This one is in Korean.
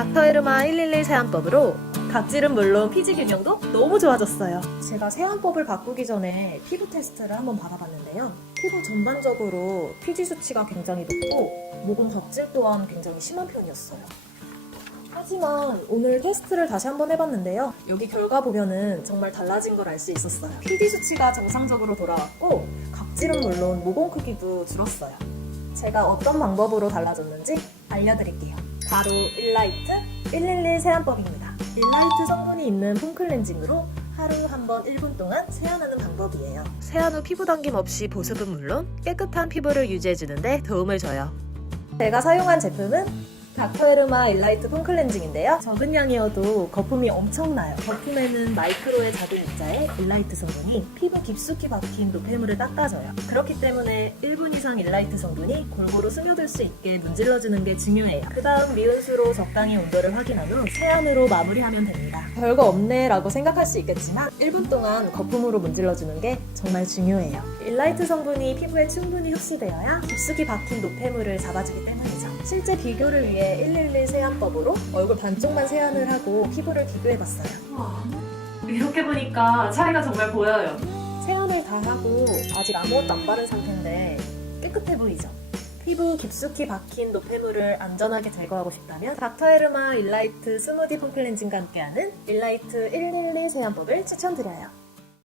닥터에르마 111 세안법으로 각질은 물론 피지 균형도 너무 좋아졌어요. 제가 세안법을 바꾸기 전에 피부 테스트를 한번 받아봤는데요. 피부 전반적으로 피지 수치가 굉장히 높고 모공 각질 또한 굉장히 심한 편이었어요. 하지만 오늘 테스트를 다시 한번 해봤는데요. 여기 결과 보면은 정말 달라진 걸 알 수 있었어요. PD 수치가 정상적으로 돌아왔고 각질은 물론 모공 크기도 줄었어요. 제가 어떤 방법으로 달라졌는지 알려드릴게요. 바로 일라이트 111 세안법입니다. 일라이트 성분이 있는 폼클렌징으로 하루 한 번 1분 동안 세안하는 방법이에요. 세안 후 피부 당김 없이 보습은 물론 깨끗한 피부를 유지해주는데 도움을 줘요. 제가 사용한 제품은 닥터에르마 일라이트 폼 클렌징인데요. 적은 양이어도 거품이 엄청나요. 거품에는 마이크로의 작은 입자에 일라이트 성분이 피부 깊숙이 박힌 노폐물을 닦아줘요. 그렇기 때문에 1분 이상 일라이트 성분이 골고루 스며들 수 있게 문질러주는 게 중요해요. 그 다음 미온수로 적당히 온도를 확인한 후 세안으로 마무리하면 됩니다. 별거 없네 라고 생각할 수 있겠지만 1분 동안 거품으로 문질러주는 게 정말 중요해요. 일라이트 성분이 피부에 충분히 흡수되어야 깊숙이 박힌 노폐물을 잡아주기 때문이죠. 실제 비교를 위해 111 세안법으로 얼굴 반쪽만 세안을 하고 피부를 비교해봤어요. 이렇게 보니까 차이가 정말 보여요. 세안을 다 하고 아직 아무것도 안 바른 상태인데 깨끗해 보이죠? 피부 깊숙이 박힌 노폐물을 안전하게 제거하고 싶다면 닥터에르마 일라이트 스무디 폼 클렌징과 함께하는 일라이트 111 세안법을 추천드려요.